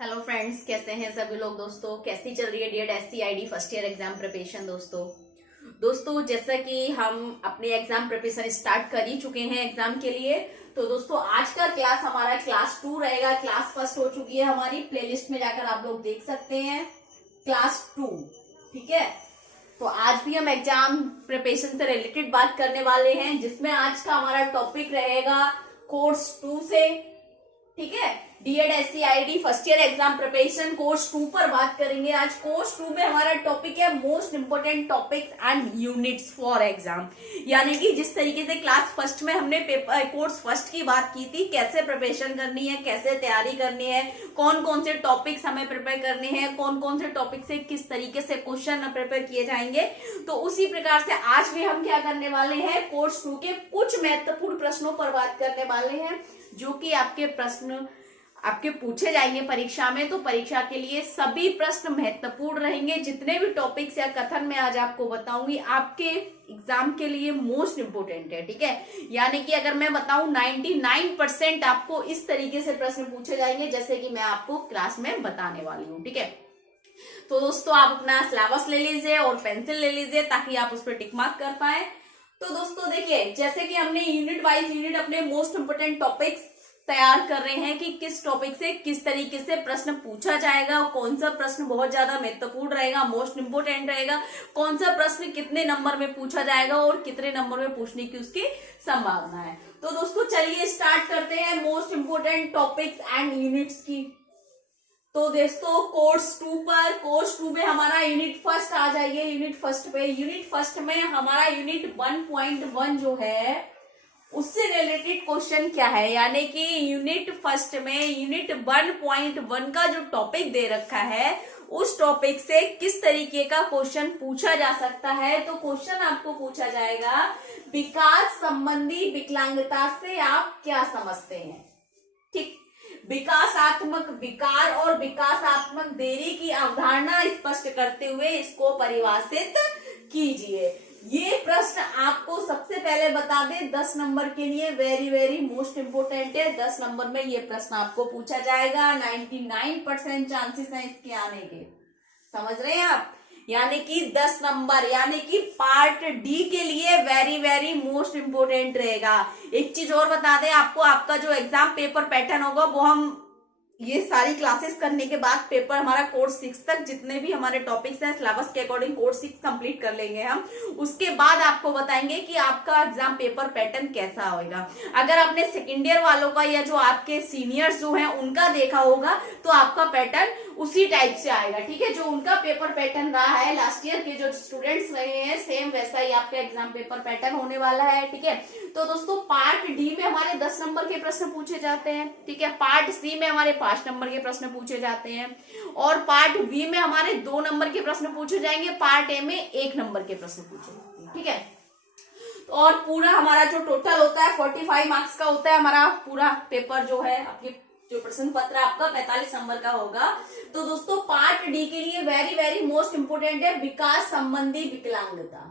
Hello friends, कैसे हैं सभी लोग। दोस्तों, कैसी चल रही है DEd SCID first year exam preparation. दोस्तों जैसा कि हम अपने एग्जाम प्रिपरेशन स्टार्ट कर ही चुके हैं एग्जाम के लिए, तो दोस्तों आज का क्लास हमारा क्लास 2 रहेगा। क्लास फर्स्ट हो चुकी है हमारी, प्लेलिस्ट में जाकर आप लोग देख सकते हैं क्लास 2। ठीक है, तो आज भी हम एग्जाम प्रिपरेशन से रिलेटेड बात करने वाले हैं, जिसमें आज का हमारा टॉपिक रहेगा कोर्स 2 से। ठीक है, DEd SCID first year exam preparation course 2 पर बात करेंगे। आज कोर्स 2 में हमारा टॉपिक है most important topics and units for exam. यानी कि जिस तरीके से क्लास फर्स्ट में हमने कोर्स फर्स्ट की बात की थी, कैसे प्रिपरेशन करनी है, कैसे तैयारी करनी है, कौन कौन से टॉपिक्स हमें प्रिपेयर करने हैं, कौन कौन से टॉपिक से किस तरीके से क्वेश्चन प्रिपेयर किए जाएंगे, तो उसी प्रकार से आज भी हम क्या करने वाले हैं, कोर्स 2 के कुछ महत्वपूर्ण प्रश्नों पर बात करने वाले हैं, जो कि आपके प्रश्न आपके पूछे जाएंगे परीक्षा में। तो परीक्षा के लिए सभी प्रश्न महत्वपूर्ण रहेंगे। जितने भी टॉपिक्स या कथन मैं आज आपको बताऊंगी, आपके एग्जाम के लिए मोस्ट इंपोर्टेंट है। ठीक है, यानी कि अगर मैं बताऊं 99% आपको इस तरीके से प्रश्न पूछे जाएंगे, जैसे कि मैं आपको क्लास में बताने वाली हूँ। ठीक है, तो दोस्तों आप अपना सिलेबस ले लीजिए और पेंसिल ले लीजिए, ताकि आप उस पर टिक मार्क कर पाए। तो दोस्तों देखिए, जैसे कि हमने यूनिट वाइज यूनिट अपने मोस्ट इंपोर्टेंट टॉपिक्स तैयार कर रहे हैं कि किस टॉपिक से किस तरीके से प्रश्न पूछा जाएगा, कौन सा प्रश्न बहुत ज्यादा महत्वपूर्ण रहेगा, मोस्ट इंपोर्टेंट रहेगा, कौन सा प्रश्न कितने नंबर में पूछा जाएगा और कितने नंबर में पूछने की उसकी संभावना है। तो दोस्तों चलिए स्टार्ट करते हैं most important topics and units की। तो दोस्तों कोर्स 2 में हमारा यूनिट फर्स्ट आ जाइए। यूनिट फर्स्ट पे, यूनिट फर्स्ट में हमारा यूनिट 1.1 जो है उससे रिलेटेड क्वेश्चन क्या है, यानी कि यूनिट फर्स्ट में यूनिट 1.1 का जो टॉपिक दे रखा है, उस टॉपिक से किस तरीके का क्वेश्चन पूछा जा सकता है। तो क्वेश्चन आपको पूछा जाएगा, विकास संबंधी विकलांगता से आप क्या समझते हैं। ठीक, विकासात्मक विकार और विकासात्मक देरी की अवधारणा स्पष्ट करते हुए इसको परिभाषित कीजिए। ये प्रश्न आपको सबसे पहले बता दें 10 नंबर के लिए वेरी वेरी मोस्ट इंपोर्टेंट है। 10 नंबर में ये प्रश्न आपको पूछा जाएगा। 99% चांसेस हैं इसके आने के, समझ रहे हैं आप। यानी कि 10 नंबर, यानी कि पार्ट डी के लिए वेरी वेरी मोस्ट इंपोर्टेंट रहेगा। एक चीज और बता दें आपको, आपका जो एग्जाम पेपर पैटर्न होगा वो हम ये सारी क्लासेस करने के बाद पेपर हमारा कोर्स 6 तक जितने भी हमारे टॉपिक्स हैं सिलेबस के अकॉर्डिंग कोर्स 6 कंप्लीट कर लेंगे हम। उसके बाद आपको बताएंगे कि आपका एग्जाम पेपर पैटर्न कैसा होगा। अगर आपने सेकेंड ईयर वालों का या जो आपके सीनियर्स जो हैं उनका देखा होगा, तो आपका पैटर्न उसी टाइप से आएगा। ठीक है, जो उनका पेपर पैटर्न रहा है, लास्ट ईयर के जो स्टूडेंट्स रहे हैं, सेम वैसा ही आपका एग्जाम पेपर पैटर्न होने वाला है। ठीक है, तो दोस्तों पार्ट डी में हमारे 10 नंबर के प्रश्न पूछे जाते हैं। ठीक है, पार्ट सी में हमारे 5 नंबर के प्रश्न पूछे जाते हैं, और पार्ट बी में हमारे 2 नंबर के प्रश्न पूछे जाएंगे, पार्ट ए में 1 नंबर के प्रश्न पूछे जाते हैं। ठीक है, और पूरा हमारा जो टोटल होता है 45 मार्क्स का होता है हमारा पूरा पेपर जो है। आपके जो प्रश्न पत्र आपका 45 नंबर का होगा। तो दोस्तों पार्ट डी के लिए वेरी वेरी मोस्ट इंपोर्टेंट है विकास संबंधी विकलांगता,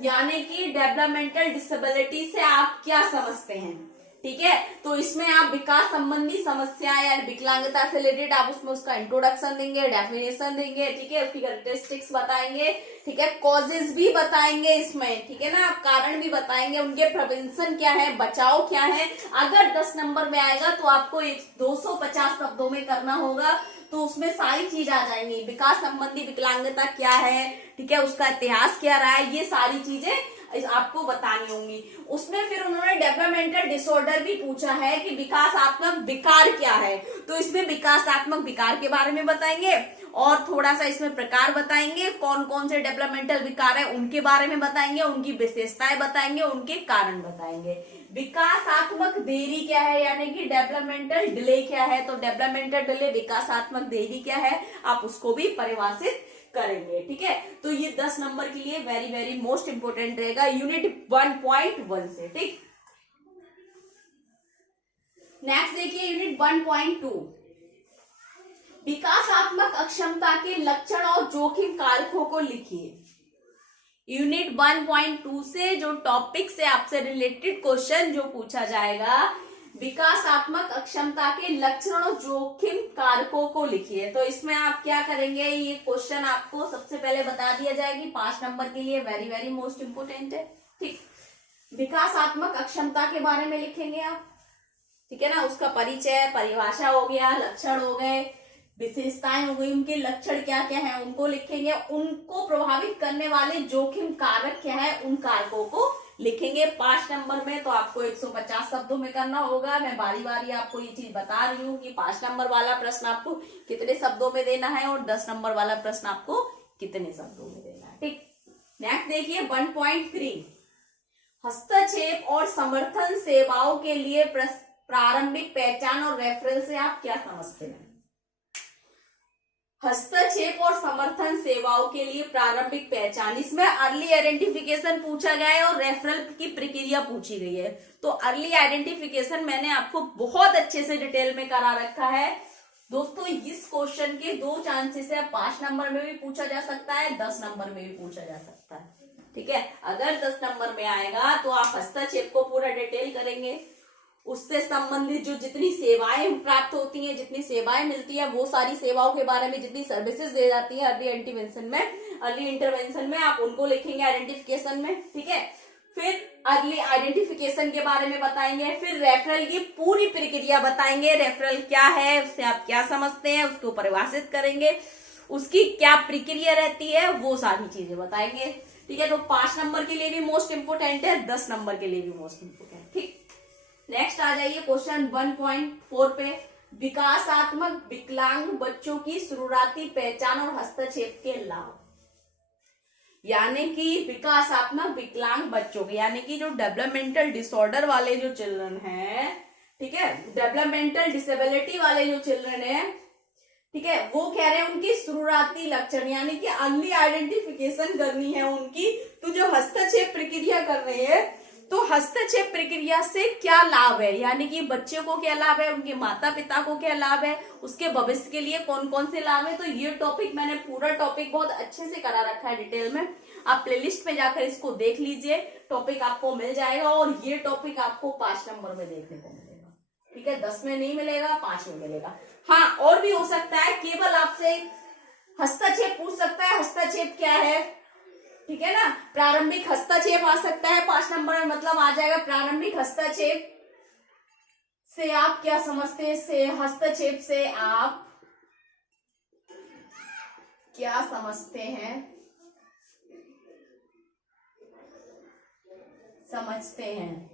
यानी कि डेवलपमेंटल डिसेबिलिटी से आप क्या समझते हैं। ठीक है, तो इसमें आप विकास संबंधी समस्या या विकलांगता से रिलेटेड आप उसमें उसका इंट्रोडक्शन देंगे, डेफिनेशन देंगे। ठीक है, उसकी कैरेक्टरिस्टिक्स बताएंगे। ठीक है, कॉजेज भी बताएंगे इसमें। ठीक है ना, आप कारण भी बताएंगे, उनके प्रिवेंशन क्या है, बचाव क्या है। अगर 10 नंबर में आएगा तो आपको 250 शब्दों में करना होगा, तो उसमें सारी चीज आ जाएंगी। विकास संबंधी विकलांगता क्या है, ठीक है, उसका इतिहास क्या रहा है, ये सारी चीजें आपको बतानी होंगी। उसमें फिर उन्होंने डेवलपमेंटल डिसऑर्डर भी पूछा है कि विकासात्मक विकार क्या है, तो इसमें विकासात्मक विकार के बारे में बताएंगे, और थोड़ा सा इसमें प्रकार बताएंगे, कौन कौन से डेवलपमेंटल विकार है उनके बारे में बताएंगे, उनकी विशेषताएं बताएंगे, उनके कारण बताएंगे। विकासात्मक देरी क्या है, यानी कि डेवलपमेंटल डिले क्या है, तो डेवलपमेंटल डिले विकासात्मक देरी क्या है, आप उसको भी परिभाषित करेंगे। ठीक है, तो ये 10 नंबर के लिए वेरी वेरी मोस्ट इंपोर्टेंट रहेगा यूनिट 1.1 से। ठीक, नेक्स्ट देखिए यूनिट 1.2, विकासात्मक अक्षमता के लक्षण और जोखिम कारकों को लिखिए। यूनिट 1.2 से जो टॉपिक से आपसे रिलेटेड क्वेश्चन जो पूछा जाएगा, विकासात्मक अक्षमता के लक्षण और जोखिम कारकों को लिखिए। तो इसमें आप क्या करेंगे, ये क्वेश्चन आपको सबसे पहले बता दिया जाएगी 5 नंबर के लिए, वेरी वेरी मोस्ट इंपोर्टेंट है। ठीक, विकासात्मक अक्षमता के बारे में लिखेंगे आप, ठीक है ना। उसका परिचय, परिभाषा हो गया, लक्षण हो गए, विशेषताएं हो गई, उनके लक्षण क्या क्या है उनको लिखेंगे, उनको प्रभावित करने वाले जोखिम कारक क्या है उन कारकों को लिखेंगे 5 नंबर में। तो आपको 150 शब्दों में करना होगा। मैं बारी बारी आपको ये चीज बता रही हूँ कि 5 नंबर वाला प्रश्न आपको कितने शब्दों में देना है और 10 नंबर वाला प्रश्न आपको कितने शब्दों में देना है। ठीक, नेक्स्ट देखिए 1.3, हस्तक्षेप और समर्थन सेवाओं के लिए प्रारंभिक पहचान और रेफरेंस से आप क्या समझते हैं। हस्तक्षेप और समर्थन सेवाओं के लिए प्रारंभिक पहचान, इसमें अर्ली आइडेंटिफिकेशन पूछा गया है और रेफरल की प्रक्रिया पूछी गई है। तो अर्ली आइडेंटिफिकेशन मैंने आपको बहुत अच्छे से डिटेल में करा रखा है दोस्तों। इस क्वेश्चन के 2 चांसेस है, 5 नंबर में भी पूछा जा सकता है, 10 नंबर में भी पूछा जा सकता है। ठीक है, अगर 10 नंबर में आएगा तो आप हस्तक्षेप को पूरा डिटेल करेंगे, उससे संबंधित जो जितनी सेवाएं प्राप्त होती हैं, जितनी सेवाएं मिलती है, वो सारी सेवाओं के बारे में, जितनी सर्विसेज दे जाती है अर्ली इंटरवेंशन में आप उनको लिखेंगे आइडेंटिफिकेशन में। ठीक है, फिर अर्ली आइडेंटिफिकेशन के बारे में बताएंगे, फिर रेफरल की पूरी प्रक्रिया बताएंगे, रेफरल क्या है, उससे आप क्या समझते हैं, उसको परिभाषित करेंगे, उसकी क्या प्रक्रिया रहती है, वो सारी चीजें बताएंगे। ठीक है, तो 5 नंबर के लिए भी मोस्ट इंपोर्टेंट है, 10 नंबर के लिए भी मोस्ट इंपोर्टेंट। ठीक, नेक्स्ट आ जाइए क्वेश्चन 1.4 पे, विकासात्मक विकलांग बच्चों की शुरुआती पहचान और हस्तक्षेप के लाभ। यानी कि विकासात्मक विकलांग बच्चों के, यानी कि जो डेवलपमेंटल डिसऑर्डर वाले जो चिल्ड्रन हैं, ठीक है, डेवलपमेंटल डिसेबिलिटी वाले जो चिल्ड्रन है, ठीक है, वो कह रहे हैं उनकी शुरुआती लक्षण, यानी कि अर्ली आइडेंटिफिकेशन करनी है उनकी। तो जो हस्तक्षेप प्रक्रिया कर रहे हैं, तो हस्तक्षेप प्रक्रिया से क्या लाभ है, यानी कि बच्चे को क्या लाभ है, उनके माता पिता को क्या लाभ है, उसके भविष्य के लिए कौन कौन से लाभ है। तो ये टॉपिक मैंने पूरा टॉपिक बहुत अच्छे से करा रखा है डिटेल में, आप प्लेलिस्ट में जाकर इसको देख लीजिए, टॉपिक आपको मिल जाएगा। और ये टॉपिक आपको 5 नंबर में देखने को मिलेगा। ठीक है, 10 में नहीं मिलेगा, 5 में मिलेगा। हाँ, और भी हो सकता है, केवल आपसे हस्तक्षेप पूछ सकता है, हस्तक्षेप क्या है, ठीक है ना। प्रारंभिक हस्तक्षेप आ सकता है 5 नंबर में, मतलब आ जाएगा प्रारंभिक हस्तक्षेप से आप क्या समझते हैं, से हस्तक्षेप से आप क्या समझते हैं, समझते हैं।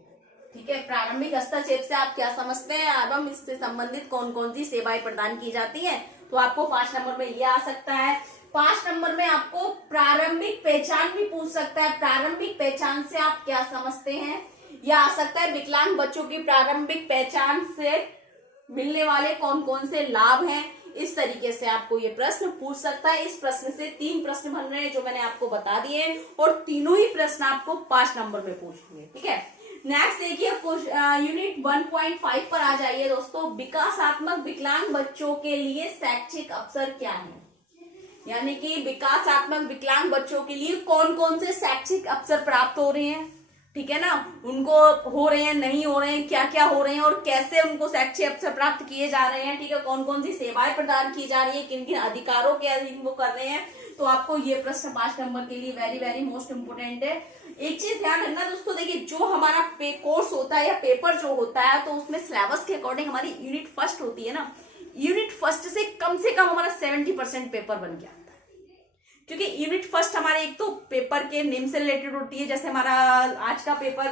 ठीक है, प्रारंभिक हस्तक्षेप से आप क्या समझते हैं एवं इससे संबंधित कौन कौन सी सेवाएं प्रदान की जाती हैं। तो आपको 5 नंबर में ये आ सकता है। 5 नंबर में आपको प्रारंभिक पहचान भी पूछ सकता है, प्रारंभिक पहचान से आप क्या समझते हैं। या आ सकता है विकलांग बच्चों की प्रारंभिक पहचान से मिलने वाले कौन कौन से लाभ हैं। इस तरीके से आपको ये प्रश्न पूछ सकता है। इस प्रश्न से 3 प्रश्न बन रहे हैं जो मैंने आपको बता दिए, और तीनों ही प्रश्न आपको 5 नंबर में पूछेंगे। ठीक है, नेक्स्ट देखिए यूनिट 1.5 पर आ जाइए दोस्तों। विकासात्मक विकलांग बच्चों के लिए शैक्षिक अवसर क्या है, यानी कि विकासात्मक विकलांग बच्चों के लिए कौन कौन से शैक्षिक अवसर प्राप्त हो रहे हैं। ठीक है ना, उनको हो रहे हैं, नहीं हो रहे हैं, क्या क्या हो रहे हैं और कैसे उनको शैक्षिक अवसर प्राप्त किए जा रहे हैं। ठीक है, कौन कौन सी सेवाएं प्रदान की जा रही है, किन किन अधिकारों के अधीन वो कर रहे हैं। तो आपको ये प्रश्न 5 नंबर के लिए वेरी वेरी मोस्ट इंपोर्टेंट है। एक चीज ध्यान रखना दोस्तों, देखिए जो हमारा कोर्स होता है या पेपर जो होता है, तो उसमें सिलेबस के अकॉर्डिंग हमारी यूनिट फर्स्ट होती है ना, यूनिट फर्स्ट से कम हमारा 70% पेपर बन गया, क्योंकि यूनिट फर्स्ट हमारे एक तो पेपर के नेम से रिलेटेड होती है। जैसे हमारा आज का पेपर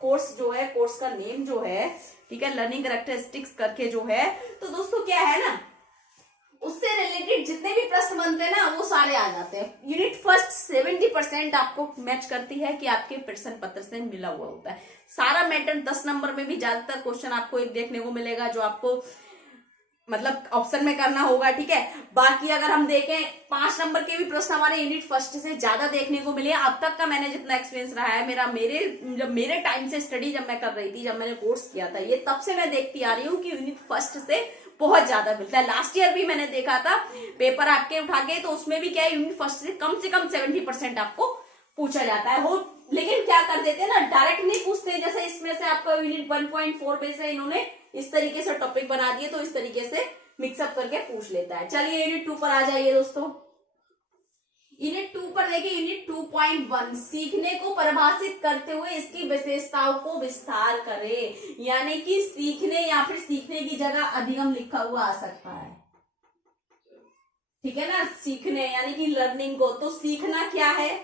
कोर्स जो है, कोर्स का नेम जो है, ठीक है, लर्निंग कैरेक्टरिस्टिक्स करके जो है, तो दोस्तों क्या है ना, उससे रिलेटेड जितने भी प्रश्न बनते हैं ना, वो सारे आ जाते हैं। यूनिट फर्स्ट 70% आपको मैच करती है कि आपके प्रश्न पत्र से मिला हुआ होता है सारा मैटर। 10 नंबर में भी ज्यादातर क्वेश्चन आपको एक देखने को मिलेगा जो आपको मतलब ऑप्शन में करना होगा। ठीक है, बाकी अगर हम देखें 5 नंबर के भी प्रश्न हमारे यूनिट फर्स्ट से ज्यादा देखने को मिले। अब तक का मैंने जितना एक्सपीरियंस रहा है जब मेरे टाइम से स्टडी जब मैं कर रही थी, जब मैंने कोर्स किया था, ये तब से मैं देखती आ रही हूँ कि यूनिट फर्स्ट से बहुत ज्यादा मिलता है। लास्ट ईयर भी मैंने देखा था पेपर आपके उठा के, तो उसमें भी क्या है, यूनिट फर्स्ट से कम 70% आपको पूछा जाता है। हो लेकिन क्या कर देते हैं ना, डायरेक्ट नहीं पूछते, जैसे इसमें से आपका यूनिट 1.4 में से इन्होंने इस तरीके से टॉपिक बना दिए, तो इस तरीके से मिक्सअप करके पूछ लेता है। चलिए यूनिट 2 पर आ जाइए दोस्तों। यूनिट 2 पर देखिए, यूनिट 2.1 सीखने को परिभाषित करते हुए इसकी विशेषताओं को विस्तार करें, यानी कि सीखने या फिर सीखने की जगह अधिगम लिखा हुआ आ सकता है, ठीक है ना। सीखने यानी कि लर्निंग को, तो सीखना क्या है,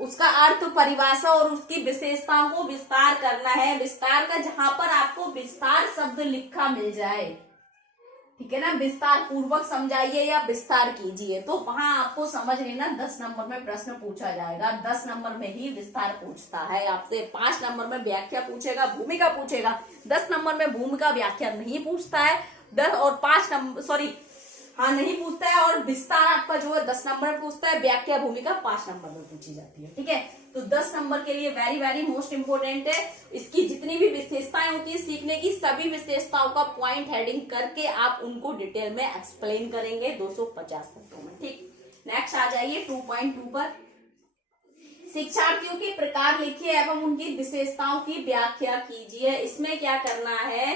उसका अर्थ, परिभाषा और उसकी विशेषताओं को विस्तार करना है। विस्तार का जहां पर आपको विस्तार शब्द लिखा मिल जाए, ठीक है ना, विस्तार पूर्वक समझाइए या विस्तार कीजिए, तो वहां आपको समझ लेना 10 नंबर में प्रश्न पूछा जाएगा। 10 नंबर में ही विस्तार पूछता है आपसे। 5 नंबर में व्याख्या पूछेगा, भूमिका पूछेगा। 10 नंबर में भूमिका व्याख्या नहीं पूछता है। 10 और 5 नंबर नहीं पूछता है। और विस्तार आपका जो है 10 नंबर में पूछता है, व्याख्या भूमिका 5 नंबर में पूछी जाती है, ठीक है। तो 10 नंबर के लिए वेरी वेरी मोस्ट इंपोर्टेंट है। इसकी जितनी भी विशेषताएं होती है सीखने की, सभी विशेषताओं का पॉइंट हेडिंग करके आप उनको डिटेल में एक्सप्लेन करेंगे 250 शब्दों में, ठीक। नेक्स्ट आ जाइए 2.2 पर। शिक्षार्थियों के प्रकार लिखिए एवं उनकी विशेषताओं की व्याख्या कीजिए। इसमें क्या करना है,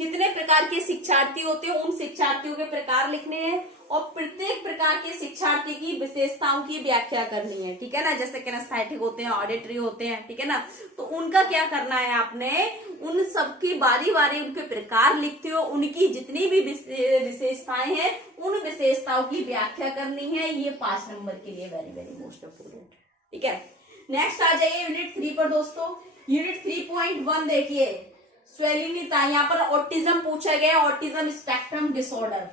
कितने प्रकार के शिक्षार्थी होते हैं, उन शिक्षार्थियों के प्रकार लिखने हैं और प्रत्येक प्रकार के शिक्षार्थी की विशेषताओं की व्याख्या करनी है, ठीक है ना। जैसे किनेस्थेटिक होते हैं, ऑडिटरी होते हैं, ठीक है ना। तो उनका क्या करना है, आपने उन सबकी बारी बारी उनके प्रकार लिखते हो, उनकी जितनी भी विशेषताएं हैं उन विशेषताओं की व्याख्या करनी है। ये 5 नंबर के लिए वेरी वेरी मोस्ट इंपोर्टेंट, ठीक है। नेक्स्ट आ जाइए यूनिट 3 पर दोस्तों। यूनिट 3.1 देखिए, स्वैलिनता, यहाँ पर ऑटिज्म पूछा गया, ऑटिज्म स्पेक्ट्रम डिसऑर्डर,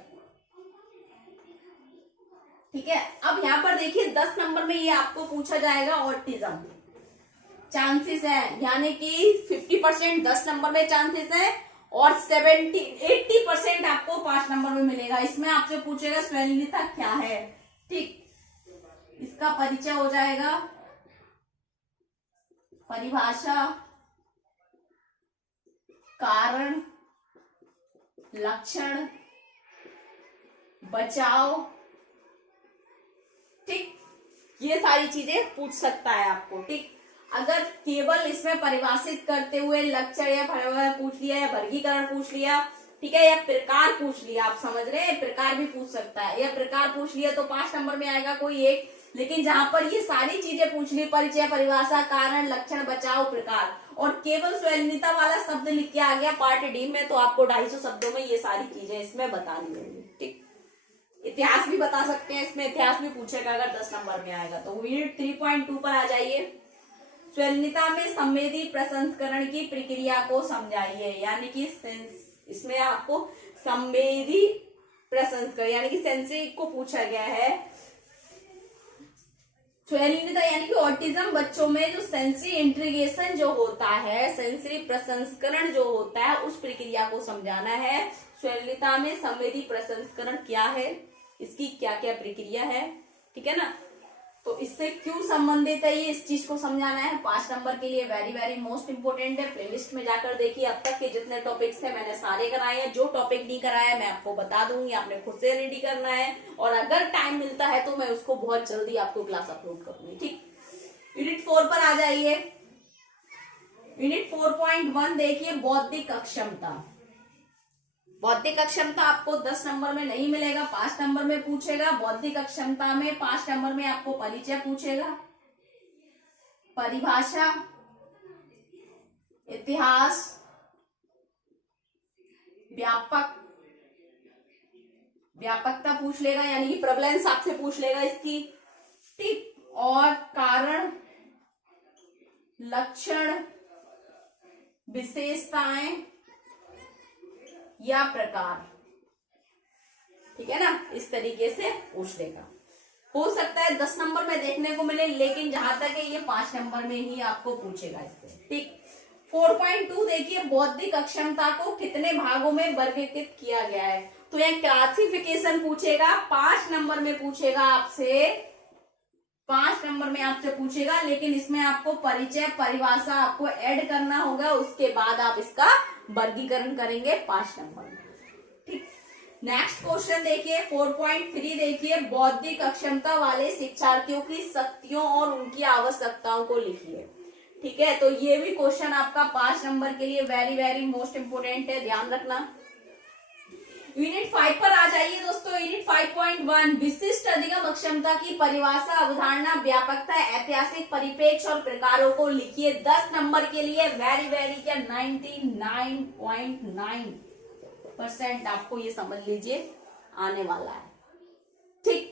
ठीक है। अब यहाँ पर देखिए 10 नंबर में ये आपको पूछा जाएगा ऑटिज्म, चांसेस है, यानी कि 50% 10 नंबर में चांसेस है और 80% आपको 5 नंबर में मिलेगा। इसमें आपसे पूछेगा स्वैलिनता क्या है, ठीक। इसका परिचय हो जाएगा, परिभाषा, कारण, लक्षण, बचाव, ठीक। ये सारी चीजें पूछ सकता है आपको, ठीक। अगर केवल इसमें परिभाषित करते हुए लक्षण या पूछ लिया या वर्गीकरण पूछ लिया, ठीक है, या प्रकार पूछ लिया, आप समझ रहे हैं, प्रकार भी पूछ सकता है, या प्रकार पूछ लिया तो 5 नंबर में आएगा कोई एक। लेकिन जहां पर ये सारी चीजें पूछ ली, परिचय, परिभाषा, कारण, लक्षण, बचाव, प्रकार, और केवल स्वैलिनता वाला शब्द लिख के आ गया पार्ट डी में, तो आपको 250 शब्दों में ये सारी चीजें इसमें बतानी होंगी, ठीक। इतिहास भी बता सकते हैं, इसमें इतिहास भी पूछेगा अगर 10 नंबर में आएगा। तो यूनिट 3.2 पर आ जाइए। स्वैलिनता में संवेदी प्रसंस्करण की प्रक्रिया को समझाइए, यानी कि इसमें आपको संवेदी प्रसंस्करण यानी कि सेंसरी को पूछा गया है। स्वैलिनता यानी कि ऑटिज्म बच्चों में जो सेंसरी इंटीग्रेशन जो होता है, सेंसरी प्रसंस्करण जो होता है, उस प्रक्रिया को समझाना है। स्वैलिनता में संवेदी प्रसंस्करण क्या है, इसकी क्या क्या प्रक्रिया है, ठीक है ना। तो इससे क्यों संबंधित है, ये इस चीज को समझाना है। 5 नंबर के लिए वेरी वेरी मोस्ट इंपोर्टेंट है। प्लेलिस्ट में जाकर देखिए, अब तक के जितने टॉपिक्स हैं मैंने सारे कराए हैं। जो टॉपिक नहीं कराया मैं आपको बता दूंगी, आपने खुद से रेडी करना है, और अगर टाइम मिलता है तो मैं उसको बहुत जल्दी आपको क्लास अपलोड करूंगी, ठीक। यूनिट 4 पर आ जाइए। यूनिट 4.1 देखिए, बौद्धिक अक्षमता। बौद्धिक अक्षमता आपको 10 नंबर में नहीं मिलेगा, 5 नंबर में पूछेगा। बौद्धिक अक्षमता में 5 नंबर में आपको परिचय पूछेगा, परिभाषा, इतिहास, व्यापकता पूछ लेगा, यानी कि प्रेवलेंस आपसे पूछ लेगा इसकी, ठीक। और कारण, लक्षण, विशेषताएं या प्रकार, ठीक है ना, इस तरीके से पूछ लेगा। हो सकता है 10 नंबर में देखने को मिले, लेकिन जहां तक है ये 5 नंबर में ही आपको पूछेगा इससे, ठीक। 4.2 देखिए, बौद्धिक अक्षमता को कितने भागों में वर्गीकृत किया गया है। तो यह क्लासिफिकेशन पूछेगा, 5 नंबर में पूछेगा आपसे, 5 नंबर में आपसे पूछेगा, लेकिन इसमें आपको परिचय, परिभाषा आपको ऐड करना होगा, उसके बाद आप इसका वर्गीकरण करेंगे 5 नंबर में, ठीक। नेक्स्ट क्वेश्चन देखिए 4.3 देखिए, बौद्धिक अक्षमता वाले शिक्षार्थियों की शक्तियों और उनकी आवश्यकताओं को लिखिए। ठीक है, तो ये भी क्वेश्चन आपका 5 नंबर के लिए वेरी वेरी मोस्ट इंपोर्टेंट है, ध्यान रखना। यूनिट 5 पर आ जाइए दोस्तों। यूनिट 5.1 विशिष्ट अधिगम अक्षमता की परिभाषा, अवधारणा, व्यापकता, ऐतिहासिक परिप्रेक्ष्य और प्रकारों को लिखिए। 10 नंबर के लिए वेरी वेरी क्या 99.9% आपको ये समझ लीजिए आने वाला है। ठीक,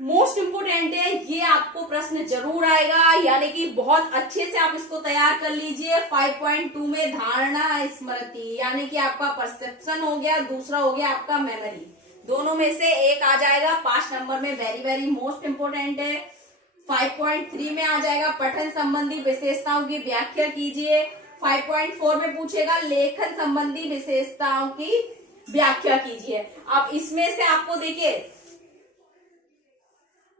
मोस्ट इंपोर्टेंट है, ये आपको प्रश्न जरूर आएगा, यानी कि बहुत अच्छे से आप इसको तैयार कर लीजिए। 5.2 में धारणा स्मृति, यानी कि आपका परसेप्शन हो गया, दूसरा हो गया आपका मेमोरी, दोनों में से एक आ जाएगा 5 नंबर में, वेरी वेरी मोस्ट इंपोर्टेंट है। 5.3 में आ जाएगा पठन संबंधी विशेषताओं की व्याख्या कीजिए। 5.4 में पूछेगा लेखन संबंधी विशेषताओं की व्याख्या कीजिए। अब इसमें से आपको देखिए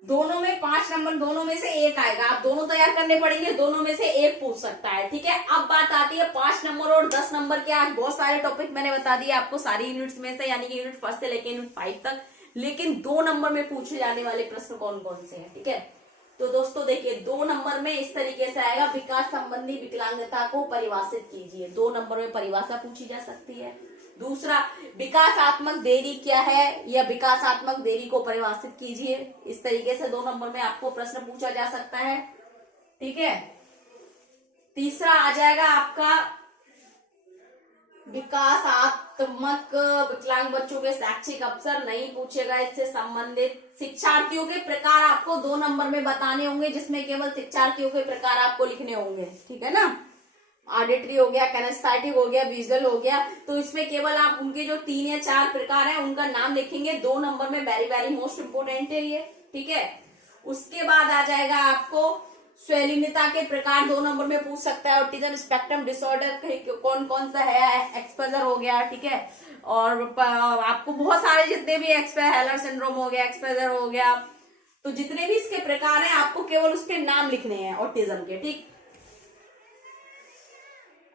दोनों में 5 नंबर, दोनों में से एक आएगा, आप दोनों तैयार करने पड़ेंगे, दोनों में से एक पूछ सकता है। ठीक है, अब बात आती है 5 नंबर और 10 नंबर के। आज बहुत सारे टॉपिक मैंने बता दिए आपको सारी यूनिट्स में से, यानी कि यूनिट 1 से लेकर यूनिट 5 तक, लेकिन 2 नंबर में पूछे जाने वाले प्रश्न कौन कौन से हैं। ठीक है, तो दोस्तों देखिए 2 नंबर में इस तरीके से आएगा, विकास संबंधी विकलांगता को परिभाषित कीजिए। 2 नंबर में परिभाषा पूछी जा सकती है। दूसरा, विकासात्मक देरी क्या है, या विकासात्मक देरी को परिभाषित कीजिए। इस तरीके से 2 नंबर में आपको प्रश्न पूछा जा सकता है। ठीक है, तीसरा आ जाएगा आपका विकासात्मक विकलांग बच्चों के शैक्षिक अवसर, नहीं पूछेगा। इससे संबंधित शिक्षार्थियों के प्रकार आपको 2 नंबर में बताने होंगे, जिसमें केवल शिक्षार्थियों के प्रकार आपको लिखने होंगे। ठीक है ना, ऑडिटरी हो गया, कैनेस्थेटिक हो गया, विजुअल हो गया, तो इसमें केवल आप उनके जो 3 या 4 प्रकार हैं उनका नाम लिखेंगे। 2 नंबर में वेरी वेरी मोस्ट इंपोर्टेंट है ये। ठीक है, उसके बाद आ जाएगा आपको स्वैलीनता के प्रकार, 2 नंबर में पूछ सकता है। ऑटिज्म स्पेक्ट्रम डिसऑर्डर कौन कौन सा है, एक्सपर्जर हो गया। ठीक है, और आपको बहुत सारे जितने भी हेलर सिंड्रोम हो गया, एक्सपर्जर हो गया, तो जितने भी इसके प्रकार हैं आपको केवल उसके नाम लिखने हैं ऑटिज्म के। ठीक,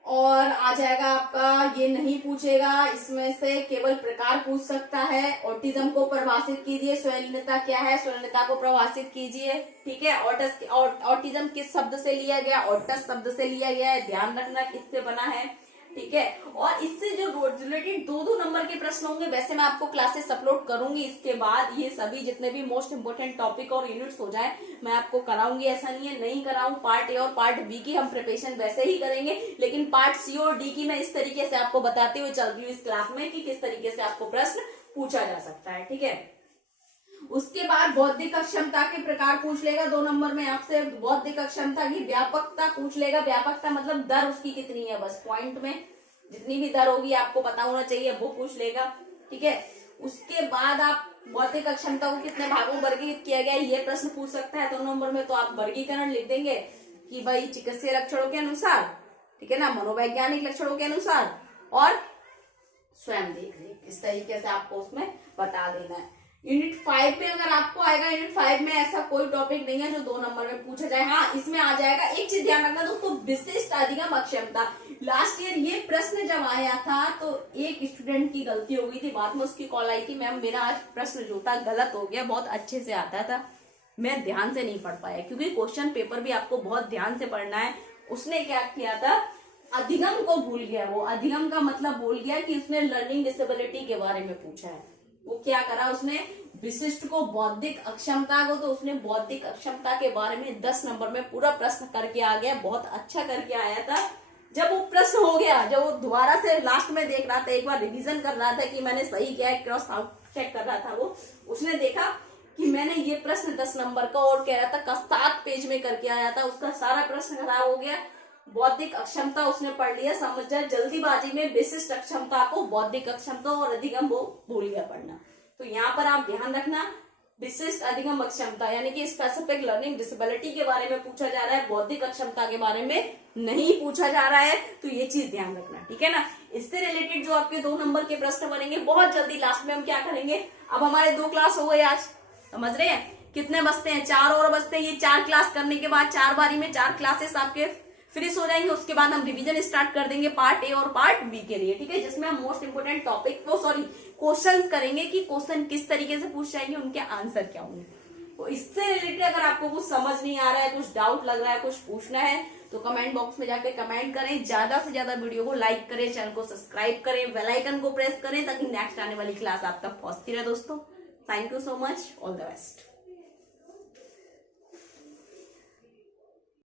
और आ जाएगा आपका, ये नहीं पूछेगा, इसमें से केवल प्रकार पूछ सकता है। ऑटिज्म को परिभाषित कीजिए, स्वैलीनता क्या है, स्वैलीनता को परिभाषित कीजिए। ठीक है, ऑटिज्म किस शब्द से लिया गया, ऑटस शब्द से लिया गया है, ध्यान रखना किससे बना है। ठीक है, और इससे जो रिलेटेड 2-2 नंबर के प्रश्न होंगे, वैसे मैं आपको क्लासेस अपलोड करूंगी इसके बाद, ये सभी जितने भी मोस्ट इंपोर्टेंट टॉपिक और यूनिट्स हो जाए मैं आपको कराऊंगी, ऐसा नहीं है नहीं कराऊं। पार्ट ए और पार्ट बी की हम प्रिपरेशन वैसे ही करेंगे, लेकिन पार्ट सी और डी की मैं इस तरीके से आपको बताते हुए चल रही हूँ इस क्लास में कि किस तरीके से आपको प्रश्न पूछा जा सकता है। ठीक है, उसके बाद बौद्धिक अक्षमता के प्रकार पूछ लेगा 2 नंबर में आपसे। बौद्धिक अक्षमता की व्यापकता पूछ लेगा, व्यापकता मतलब दर उसकी कितनी है, बस पॉइंट में जितनी भी दर होगी आपको पता होना चाहिए, वो पूछ लेगा। ठीक है, उसके बाद आप बौद्धिक अक्षमता को कितने भागों में वर्गीकृत किया गया है ये प्रश्न पूछ सकता है 2 नंबर में, तो आप वर्गीकरण लिख देंगे कि भाई चिकित्सीय लक्षणों के अनुसार, ठीक है ना, मनोवैज्ञानिक लक्षणों के अनुसार, और स्वयं देख लीजिए, इस तरीके से आपको उसमें बता देना है। यूनिट 5 में अगर आपको आएगा, यूनिट 5 में ऐसा कोई टॉपिक नहीं है जो 2 नंबर में पूछा जाए। हाँ, इसमें आ जाएगा, एक चीज ध्यान रखना दोस्तों, विशिष्ट अधिगम अक्षमता। लास्ट ईयर ये प्रश्न जब आया था तो एक स्टूडेंट की गलती हो गई थी, बाद में उसकी कॉल आई थी, मैम मेरा आज प्रश्न जो था गलत हो गया, बहुत अच्छे से आता था, मैं ध्यान से नहीं पढ़ पाया, क्योंकि क्वेश्चन पेपर भी आपको बहुत ध्यान से पढ़ना है। उसने क्या किया था, अधिगम को भूल गया, वो अधिगम का मतलब भूल गया कि उसने लर्निंग डिसेबिलिटी के बारे में पूछा है। वो क्या करा उसने, विशिष्ट को बौद्धिक अक्षमता को, तो उसने बौद्धिक अक्षमता के बारे में 10 नंबर में पूरा प्रश्न करके आ गया, बहुत अच्छा करके आया था। जब वो प्रश्न हो गया, जब वो दोबारा से लास्ट में देख रहा था, एक बार रिवीजन कर रहा था कि मैंने सही किया है, क्रॉस चेक कर रहा था, वो उसने देखा कि मैंने ये प्रश्न 10 नंबर का और कह रहा था 7 पेज में करके आया था, उसका सारा प्रश्न खराब हो गया। बौद्धिक अक्षमता उसने पढ़ लिया, समझ जाए, जल्दीबाजी में विशिष्ट अक्षमता को, बौद्धिक अक्षमता और अधिगम वो भूल गया पढ़ना। तो यहाँ पर आप ध्यान रखना, विशिष्ट अधिगम अक्षमता यानी कि स्पेसिफिक लर्निंग डिसेबिलिटी के बारे में पूछा जा रहा है, बौद्धिक अक्षमता के बारे में नहीं पूछा जा रहा है, तो ये चीज ध्यान रखना। ठीक है ना, इससे रिलेटेड जो आपके 2 नंबर के प्रश्न बनेंगे बहुत जल्दी, लास्ट में हम क्या करेंगे, अब हमारे 2 क्लास हो गए आज, समझ रहे हैं, कितने बचते हैं, 4 और बचते हैं। ये 4 क्लास करने के बाद 4 बारी में 4 क्लासेस आपके फिनिश हो जाएंगे, उसके बाद हम रिवीजन स्टार्ट कर देंगे पार्ट ए और पार्ट बी के लिए, ठीक है, जिसमें हम मोस्ट इंपोर्टेंट टॉपिक क्वेश्चंस करेंगे कि क्वेश्चन किस तरीके से पूछ जाएंगे, उनके आंसर क्या होंगे। तो इससे रिलेटेड अगर आपको कुछ समझ नहीं आ रहा है, कुछ डाउट लग रहा है, कुछ पूछना है, तो कमेंट बॉक्स में जाके कमेंट करें। ज्यादा से ज्यादा वीडियो को लाइक करें, चैनल को सब्सक्राइब करें, बेल आइकन को प्रेस करें, ताकि नेक्स्ट आने वाली क्लास आप तक पहुंचती रहे दोस्तों। Thank you so much, all the best.